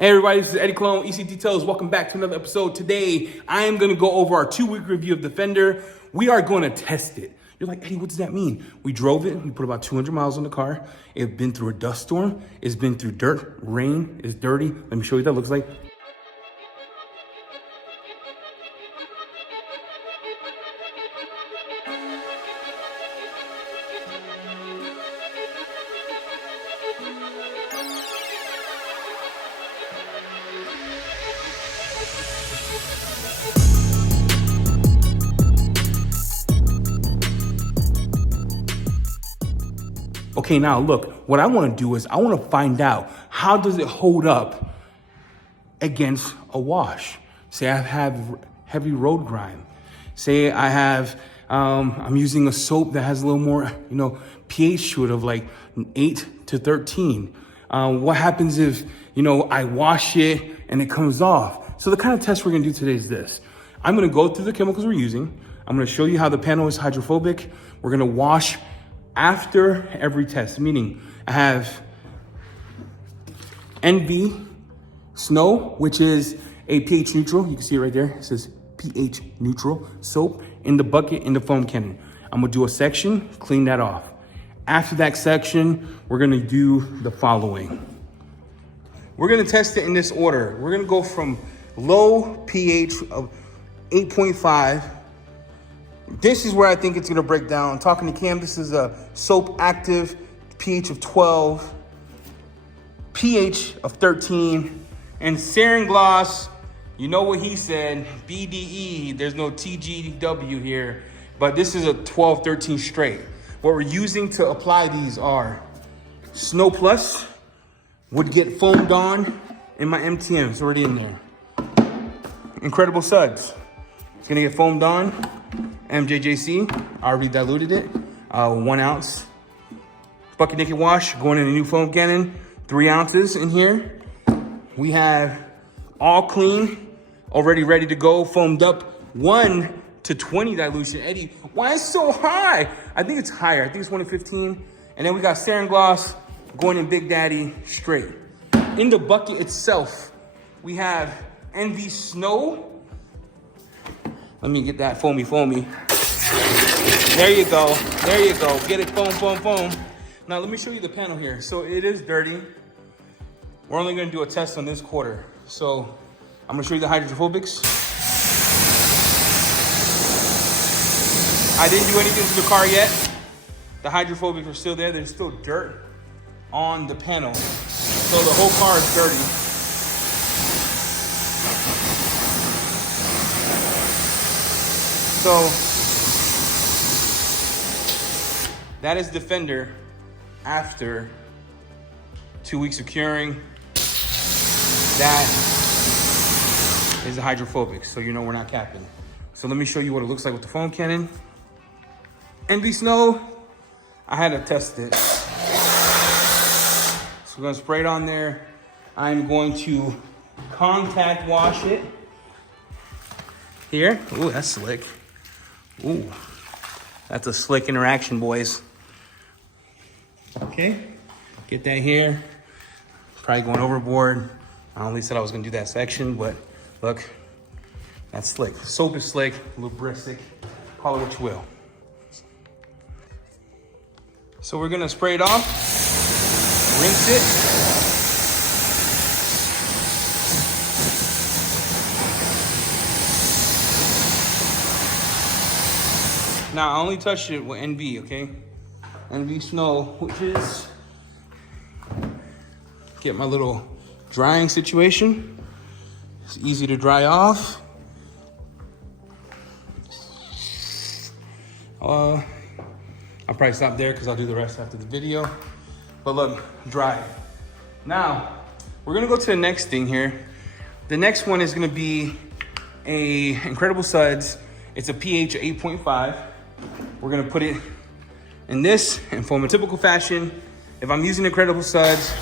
Hey everybody, this is Eddie Cologne, EC Details. Welcome back to another episode. Today, I am gonna go over our 2-week review of Defender. We are gonna test it. You're like, Eddie, what does that mean? We drove it, we put about 200 miles on the car. It's been through a dust storm. It's been through dirt, rain, it's dirty. Let me show you what that looks like. Okay, now look, what I wanna do is I wanna find out how does it hold up against a wash. Say I have heavy road grime. Say I have, I'm using a soap that has a little more, pH to it of like 8 to 13. What happens if, I wash it and it comes off? So the kind of test we're gonna do today is this. I'm gonna go through the chemicals we're using. I'm gonna show you how the panel is hydrophobic. We're gonna wash after every test, meaning I have NV Snow, which is a pH neutral. You can see it right there. It says pH neutral soap in the bucket in the foam cannon. I'm gonna do a section, clean that off. After that section, we're gonna do the following. We're gonna test it in this order. We're gonna go from low pH of 8.5. This is where I think it's gonna break down. Talking to Cam, this is a soap active, pH of 12, pH of 13, and sarin gloss, you know what he said, BDE, there's no TGW here, but this is a 12, 13 straight. What we're using to apply these are Snow Plus, would get foamed on in my MTM, it's already in there. Incredible Suds, it's gonna get foamed on. MJJC, I already diluted it, 1 ounce. Bucket Naked Wash, going in a new foam cannon, 3 ounces in here. We have All Clean, already ready to go, foamed up, 1 to 20 dilution. Eddie, why is it so high? I think it's higher, I think it's 1 to 15. And then we got Sarin Gloss, going in Big Daddy, straight. In the bucket itself, we have NV Snow. Let me get that foamy. There you go. Get it foam. Now let me show you the panel here. So it is dirty. We're only gonna do a test on this quarter. So I'm gonna show you the hydrophobics. I didn't do anything to the car yet. The hydrophobics are still there. There's still dirt on the panel. So the whole car is dirty. So that is Defender after 2 weeks of curing. That is the hydrophobic, so you know we're not capping. So let me show you what it looks like with the foam cannon. NV Snow, I had to test it. So we're gonna spray it on there. I'm going to contact wash it. Here, ooh, that's slick. Ooh, that's a slick interaction, boys. Okay, get that here. Probably going overboard. I only said I was gonna do that section, but look, that's slick. Soap is slick, a little bristic, call it what you will. So we're gonna spray it off, rinse it. Now, I only touched it with NV, okay? NV Snow, which is, get my little drying situation. It's easy to dry off. I'll probably stop there because I'll do the rest after the video. But look, dry. Now, we're gonna go to the next thing here. The next one is gonna be a Incredible Suds. It's a pH of 8.5. We're gonna put it in this and foam in typical fashion. If I'm using Incredible Suds,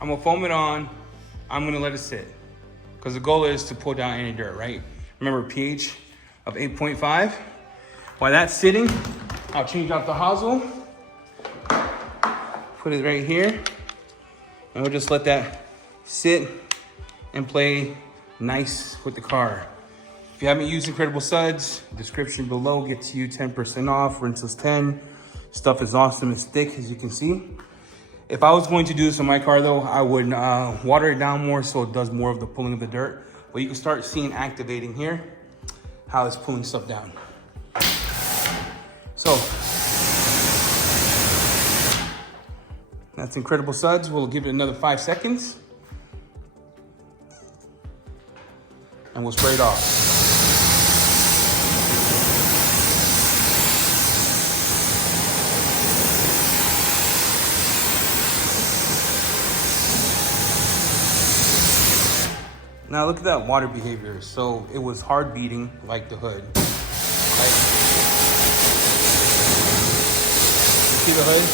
I'm gonna foam it on, I'm gonna let it sit. Because the goal is to pull down any dirt, right? Remember, pH of 8.5. While that's sitting, I'll change out the hosel. put it right here, and we'll just let that sit and play nice with the car. If you haven't used Incredible Suds, description below gets you 10% off. Rentals 10. Stuff is awesome. It's thick, as you can see. If I was going to do this on my car, though, I would water it down more so it does more of the pulling of the dirt. But you can start seeing activating here how it's pulling stuff down. So that's Incredible Suds. We'll give it another 5 seconds, and we'll spray it off. Now look at that water behavior. So it was hard beating like the hood. Right? You see the hood?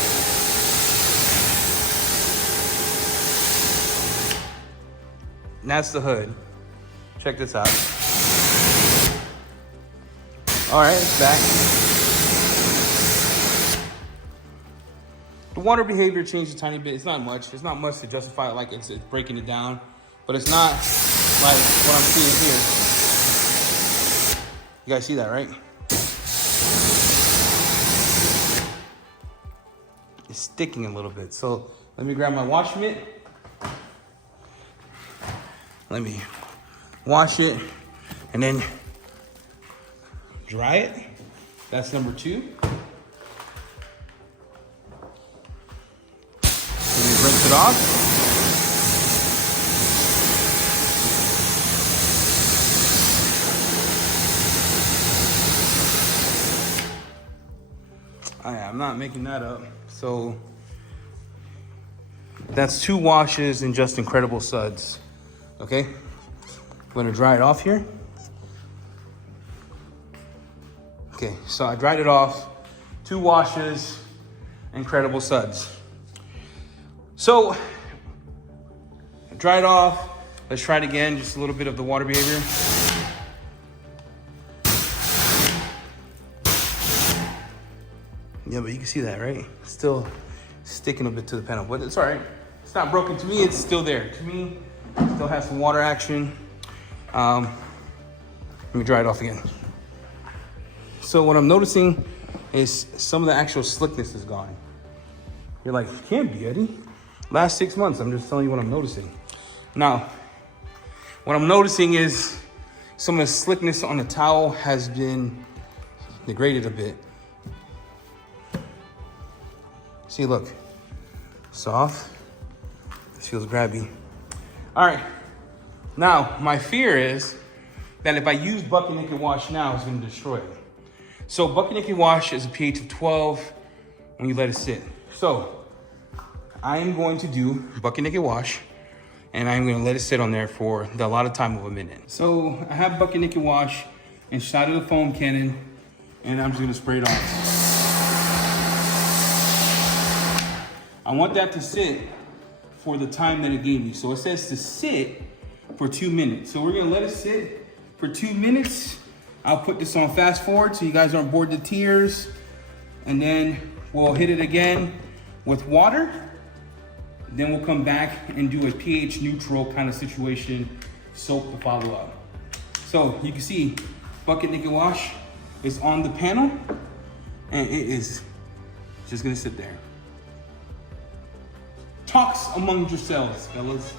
And that's the hood. Check this out. All right, it's back. The water behavior changed a tiny bit. It's not much. It's not much to justify it like it's breaking it down, but it's not like what I'm seeing here. You guys see that, right? It's sticking a little bit. So let me grab my wash mitt. Let me wash it and then dry it. That's number 2. Let me rinse it off. I'm not making that up. So that's 2 washes in just Incredible Suds. Okay, I'm gonna dry it off here. Okay, so I dried it off. 2 washes, Incredible Suds. So I dried off. Let's try it again. Just a little bit of the water behavior. Yeah, but you can see that, right? Still sticking a bit to the panel, but it's all right. It's not broken. To me, it's still there. To me, it still has some water action. Let me dry it off again. So what I'm noticing is some of the actual slickness is gone. You're like, it can't be, Eddie. Last 6 months, I'm just telling you what I'm noticing. Now, what I'm noticing is some of the slickness on the towel has been degraded a bit. See, look, soft, this feels grabby. All right, now my fear is that if I use Bucket Naked Wash now, it's gonna destroy it. So Bucket Naked Wash is a pH of 12 when you let it sit. So I am going to do Bucket Naked Wash, and I'm gonna let it sit on there for the allotted time of a minute. So I have Bucket Naked Wash inside of the foam cannon, and I'm just gonna spray it on. I want that to sit for the time that it gave me. So it says to sit for 2 minutes. So we're gonna let it sit for 2 minutes. I'll put this on fast forward so you guys aren't bored to tears. And then we'll hit it again with water. Then we'll come back and do a pH neutral kind of situation, soap to follow up. So you can see Bucket Naked Wash is on the panel, and it is just gonna sit there. Talks among yourselves, fellas.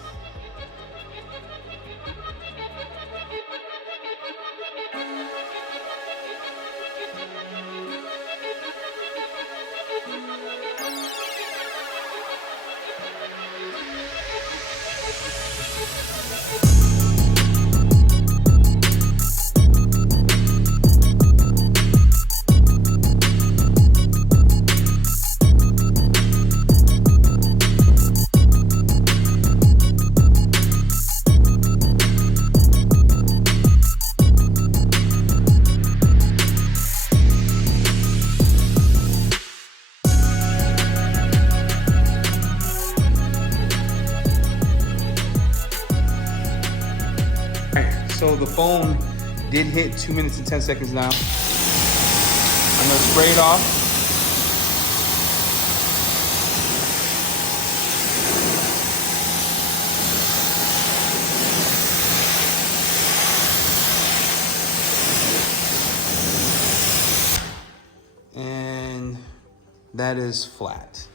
So the foam did hit 2 minutes and 10 seconds now. I'm gonna spray it off. that is flat.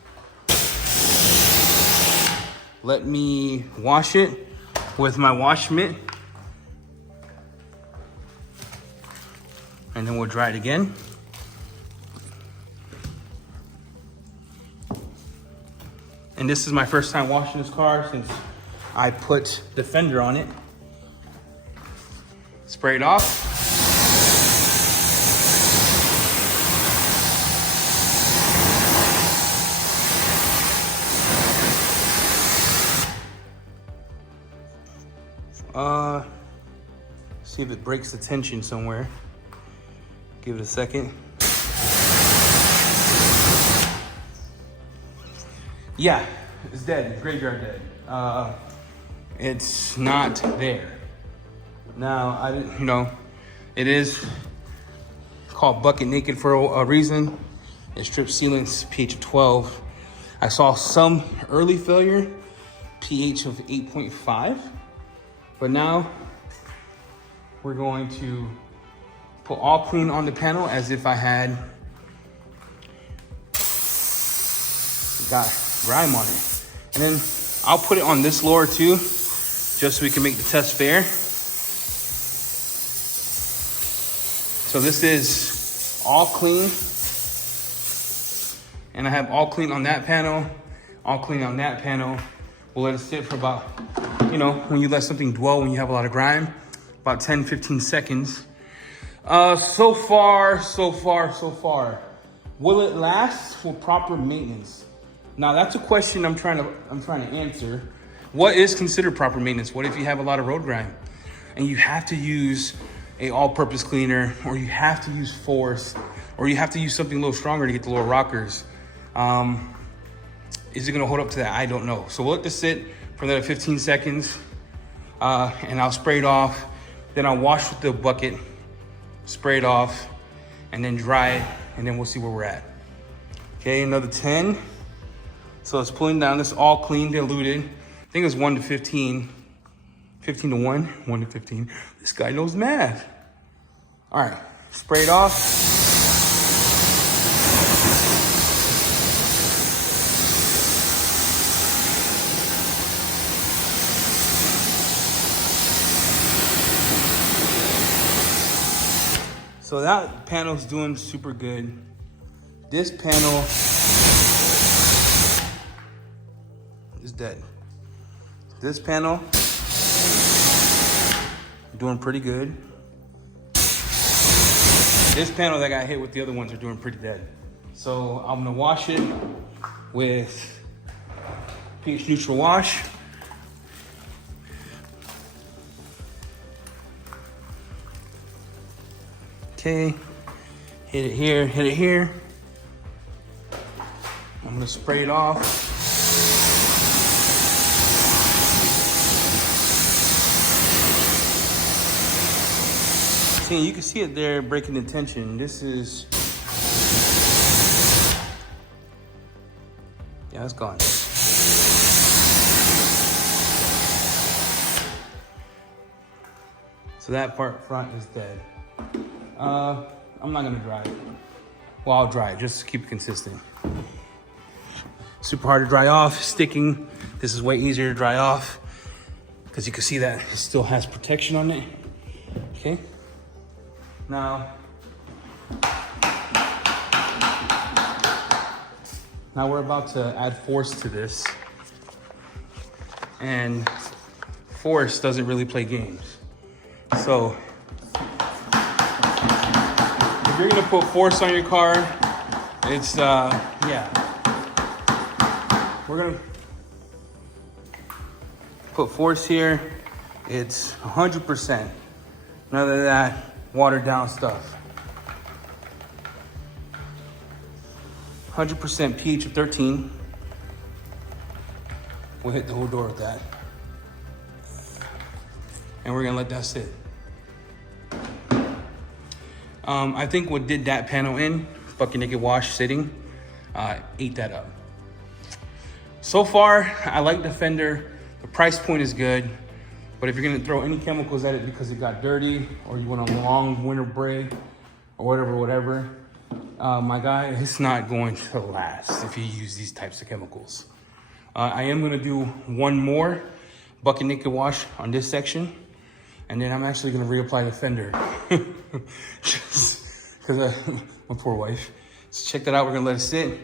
Let me wash it with my wash mitt. And then we'll dry it again. And this is my first time washing this car since I put Defender on it. Spray it off. See if it breaks the tension somewhere. Give it a second. Yeah, it's dead, graveyard dead. It's not there. Now, it is called bucket naked for a reason. It strips sealants, pH of 12. I saw some early failure, pH of 8.5. But now we're going to put all clean on the panel as if I had got grime on it. And then I'll put it on this lower too, just so we can make the test fair. So this is all clean. And I have all clean on that panel, all clean on that panel. We'll let it sit for about, when you let something dwell, when you have a lot of grime, about 10, 15 seconds. So far. Will it last for proper maintenance? Now that's a question I'm trying to answer. What is considered proper maintenance? What if you have a lot of road grime and you have to use a all-purpose cleaner, or you have to use force, or you have to use something a little stronger to get the lower rockers? Is it gonna hold up to that? I don't know. So we'll let this sit for another 15 seconds and I'll spray it off. Then I'll wash with the bucket, spray it off, and then dry it, and then we'll see where we're at. Okay, another 10. So it's pulling down. This all clean, diluted. I think it was 1 to 15. 15 to 1, 1 to 15. This guy knows math. All right, spray it off. So that panel's doing super good. This panel is dead. This panel doing pretty good. This panel that got hit with the other ones are doing pretty dead. So I'm gonna wash it with pH neutral wash. Okay, hit it here, hit it here. I'm gonna spray it off. See, you can see it there breaking the tension. This is, yeah, it's gone. So that part front is dead. I'm not gonna dry it. Well, I'll dry it just to keep it consistent. Super hard to dry off, sticking. This is way easier to dry off because you can see that it still has protection on it. Okay. Now we're about to add force to this, and force doesn't really play games. So if you're gonna put force on your car, it's, yeah. We're gonna put force here. It's 100%. None of that watered down stuff. 100% pH of 13. We'll hit the whole door with that. And we're gonna let that sit. I think what did that panel in, bucket naked wash sitting, ate that up. So far, I like Defender. The price point is good, but if you're gonna throw any chemicals at it because it got dirty, or you went on a long winter break, or whatever, my guy, it's not going to last if you use these types of chemicals. I am gonna do one more bucket naked wash on this section, and then I'm actually gonna reapply the fender. Just because my poor wife. So check that out, we're gonna let it sit,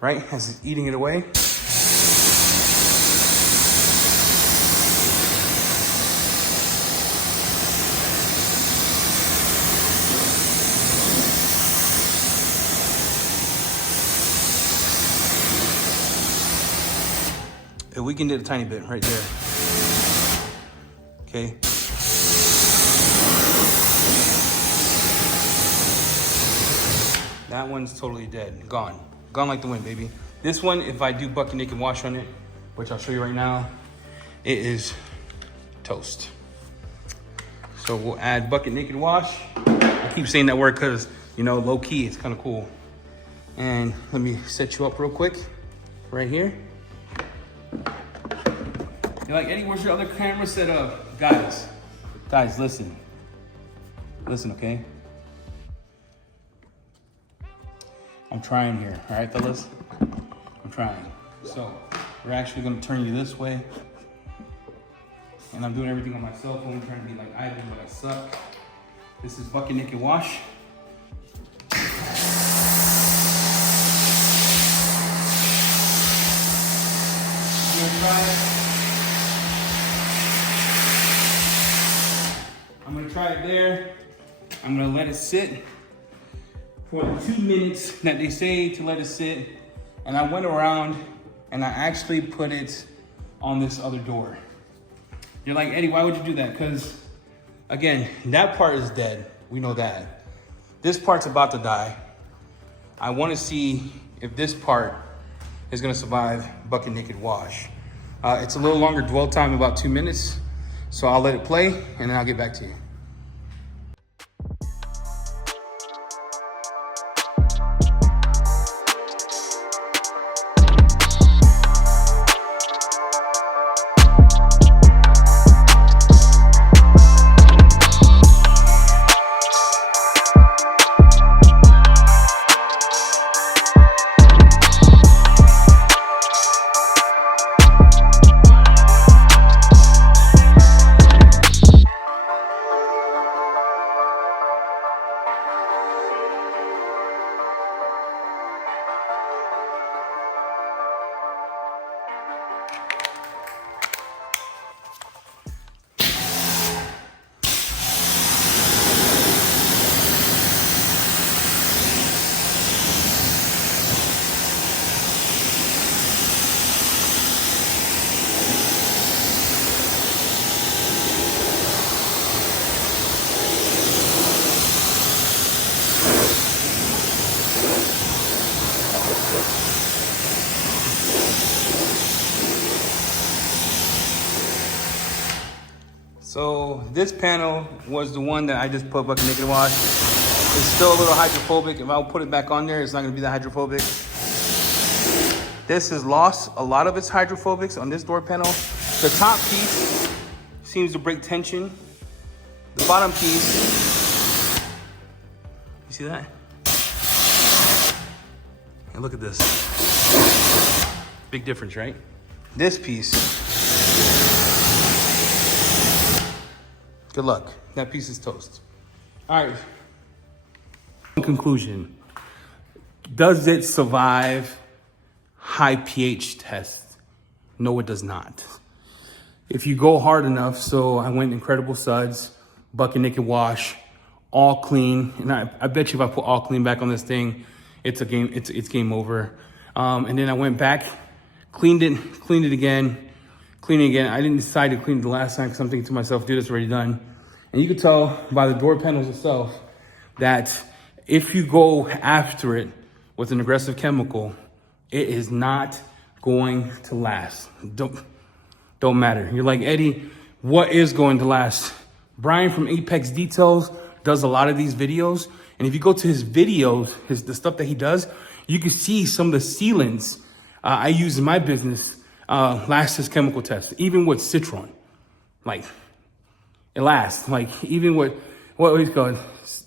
right, as it's eating it away. It weakened it a tiny bit right there. Okay. That one's totally dead, gone. Gone like the wind, baby. This one, if I do bucket naked wash on it, which I'll show you right now, it is toast. So we'll add bucket naked wash. I keep saying that word because, you know, low key, it's kind of cool. And let me set you up real quick, right here. You're like, Eddie, where's your other camera set up? Guys, listen. Listen, okay? I'm trying here, all right, fellas? I'm trying. So, we're actually gonna turn you this way. And I'm doing everything on my cell phone, trying to be like Ivan, but I suck. This is bucket naked wash. I'm gonna try it. I'm gonna try it there. I'm gonna let it sit for the 2 minutes that they say to let it sit. And I went around and I actually put it on this other door. You're like, Eddie, why would you do that? Because again, that part is dead. We know that. This part's about to die. I wanna see if this part is gonna survive bucket naked wash. It's a little longer dwell time, about 2 minutes. So I'll let it play and then I'll get back to you. So this panel was the one that I just put bucket naked wash. It's still a little hydrophobic. If I'll put it back on there, it's not gonna be that hydrophobic. This has lost a lot of its hydrophobics on this door panel. The top piece seems to break tension. The bottom piece, you see that? And look at this. Big difference, right? This piece, good luck. That piece is toast. All right. In conclusion, does it survive high pH tests? No, it does not. If you go hard enough, so I went Incredible Suds, bucket naked wash, all clean, and I bet you if I put all clean back on this thing, it's a game. It's game over. And then I went back, cleaned it again. Cleaning again. I didn't decide to clean it the last time because I'm thinking to myself, dude, it's already done. And you can tell by the door panels itself that if you go after it with an aggressive chemical, it is not going to last. Don't matter. You're like, Eddie, what is going to last? Brian from Apex Details does a lot of these videos. And if you go to his videos, the stuff that he does, you can see some of the sealants I use in my business. Lasts his chemical test, even with citron, like it lasts. Like even with what he's called,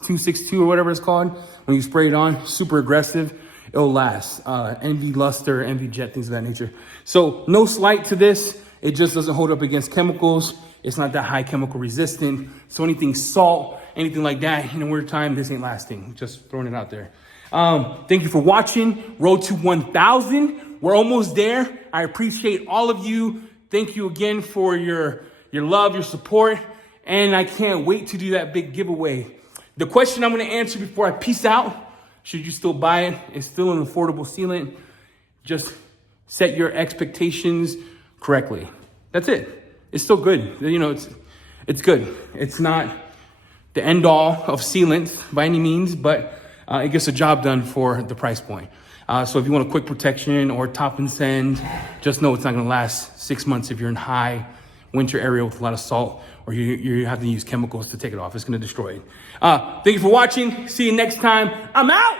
262 or whatever it's called. When you spray it on, super aggressive, it'll last. NV Luster, NV Jet, things of that nature. So no slight to this. It just doesn't hold up against chemicals. It's not that high chemical resistant. So anything salt, anything like that, in the winter time, this ain't lasting. Just throwing it out there. Thank you for watching. Road to 1,000. We're almost there. I appreciate all of you. Thank you again for your love, your support. And I can't wait to do that big giveaway. The question I'm going to answer before I peace out, should you still buy it? It's still an affordable sealant. Just set your expectations correctly. That's it. It's still good. You know, it's good. It's not the end all of sealants by any means, but it gets the job done for the price point. So if you want a quick protection or top and send, just know it's not going to last 6 months if you're in high winter area with a lot of salt, or you have to use chemicals to take it off. It's going to destroy it. Thank you for watching. See you next time. I'm out.